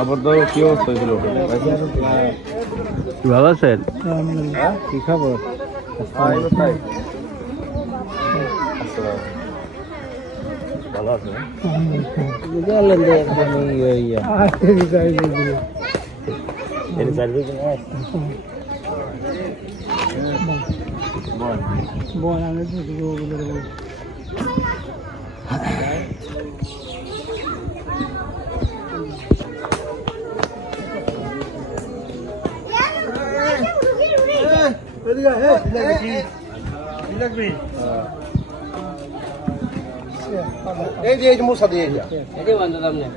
আবার তো কি অবস্থা হয়েছিল? ভালো আছেন? কি খবর? ভালো আছে। এই যে মশা দিয়ে যা এটাই বান্ধব না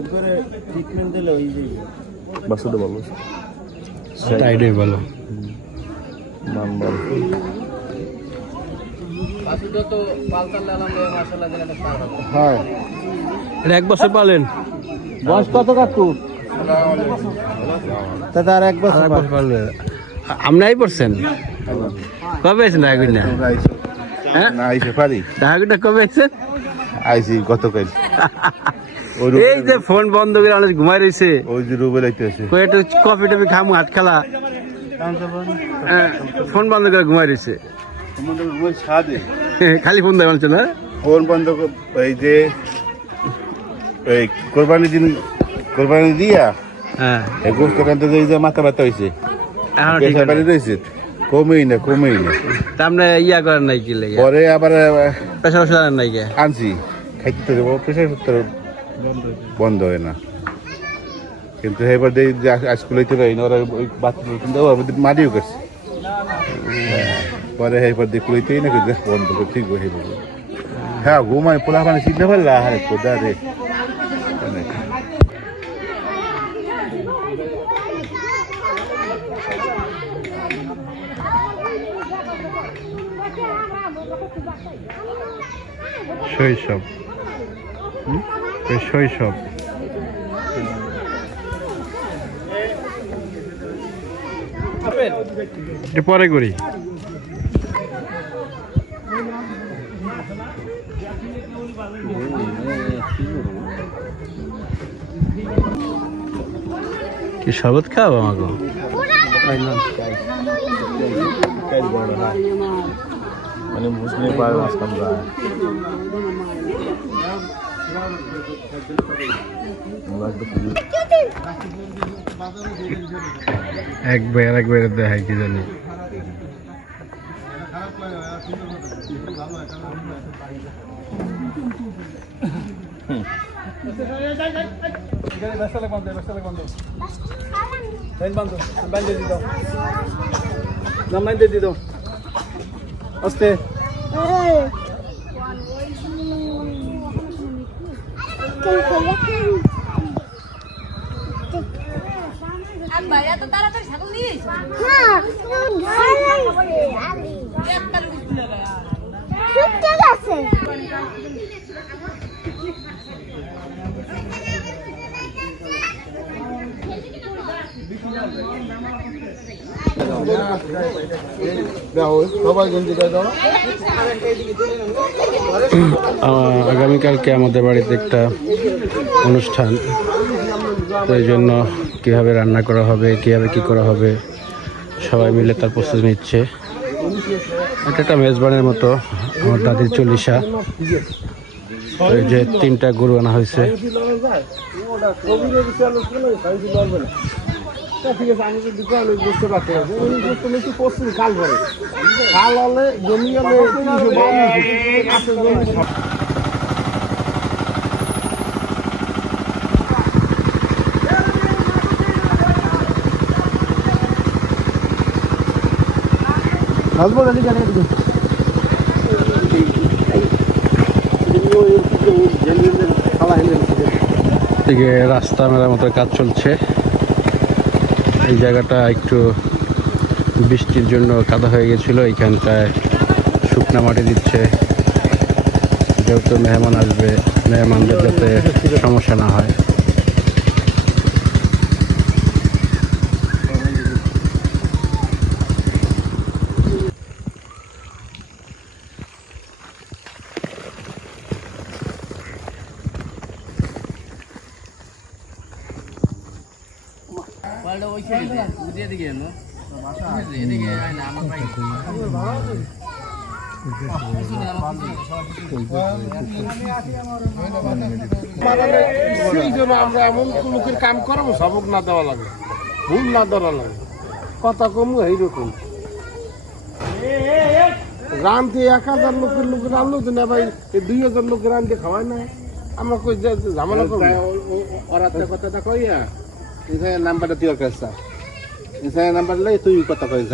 একবারে ট্রিটমেন্ট দিলে ওই যে বাসুটা ভালো সাইডই ভালো নাম্বার বাসুটা তো পালতাল আলহামদুলিল্লাহ মাশাআল্লাহ যেটা পারবে হ্যাঁ এটা 1 বছর পালেন? বয়স কত কাকু? তা তার 1 বছর পালেন। আমরাই পড়ছেন কবে আছেন রাগুনা? হ্যাঁ না আইসে পারি রাগুনা কবে আছেন? আইসি গতকাল এই যে ফোন বন্ধ করে অনেক ঘুমাই রয়েছে ওই যে রুবেল আইতেছে একটু কফি টফি খামু হাত খেলা ফোন বন্ধ করে ঘুমাই রয়েছে খালি ফোন দেয় বলছে না ফোন বন্ধ এই যে এই কোরবানি দিয়া হ্যাঁ এই গোস্ত কানতে যে মাথা ব্যথা হয়েছে এখন ঠিক রয়েছে কমেই না তা আপনি ইয়া করেন নাই কি লাগে পরে আবার প্রেশার ওষুধ আনেন নাই কে? আনছি খাইতে দেবো প্রেশার বন্ধ হয় না কিন্তু এবার দেখি স্কুল হইতে পারি না ওরা ওই বাথরুম কিন্তু মারিও করছে পরে এবার দেখি হইতেই না কিন্তু বন্ধ করে ঠিক হয়ে যাবে হ্যাঁ ঘুমাই পোলা পানি চিনতে পারলা আরে কোদা রে শৈশব শৈশব এটা পরে করি কি শরবত খাও আমাকে মানে মুসলিম পায় মাছ কম যায় একবার দেখায় কি জানি আস্তে ভাইয়া তো তাড়াতাড়ি ছাগল দিস আগামীকালকে আমাদের বাড়িতে একটা অনুষ্ঠান, তো এই জন্য কীভাবে রান্না করা হবে, কীভাবে কী করা হবে সবাই মিলে তার প্রস্তুতি নিচ্ছে। এটা একটা মেজবানের মতো আমার দাদির চল্লিশা, এই যে 3টা গরু আনা হয়েছে। ঠিক আছে, আমি যদি বুঝতে পারতে পারবো কাল ভরে কাল হলে জমি হলে দিকে রাস্তা মেরামতের কাজ চলছে। এই জায়গাটা একটু বৃষ্টির জন্য কাদা হয়ে গেছিল, এইখানটায় শুকনা মাটি দিচ্ছে, যেহেতু মেহমান আসবে, মেহমানদের যাতে সমস্যা না হয়। সেই জন্য আমরা এমন লোকের কাম করাবো, সবক না দেওয়া লাগে, ভুল না ধরা লাগে, কথা কম এইরকম রানতে 1000 লোকের আনলো তো না ভাই, এই 2000 লোকের রানতে খাওয়ায় না। আমরা কই যে ঝামেলা করবো, ওরা কথাটা কইয়া এখানে নাম্বারটা তুই কাছে এখানে নাম্বার লাই তুই কথা কইছ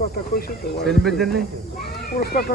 কথা কইছো তো পুরস্কারটা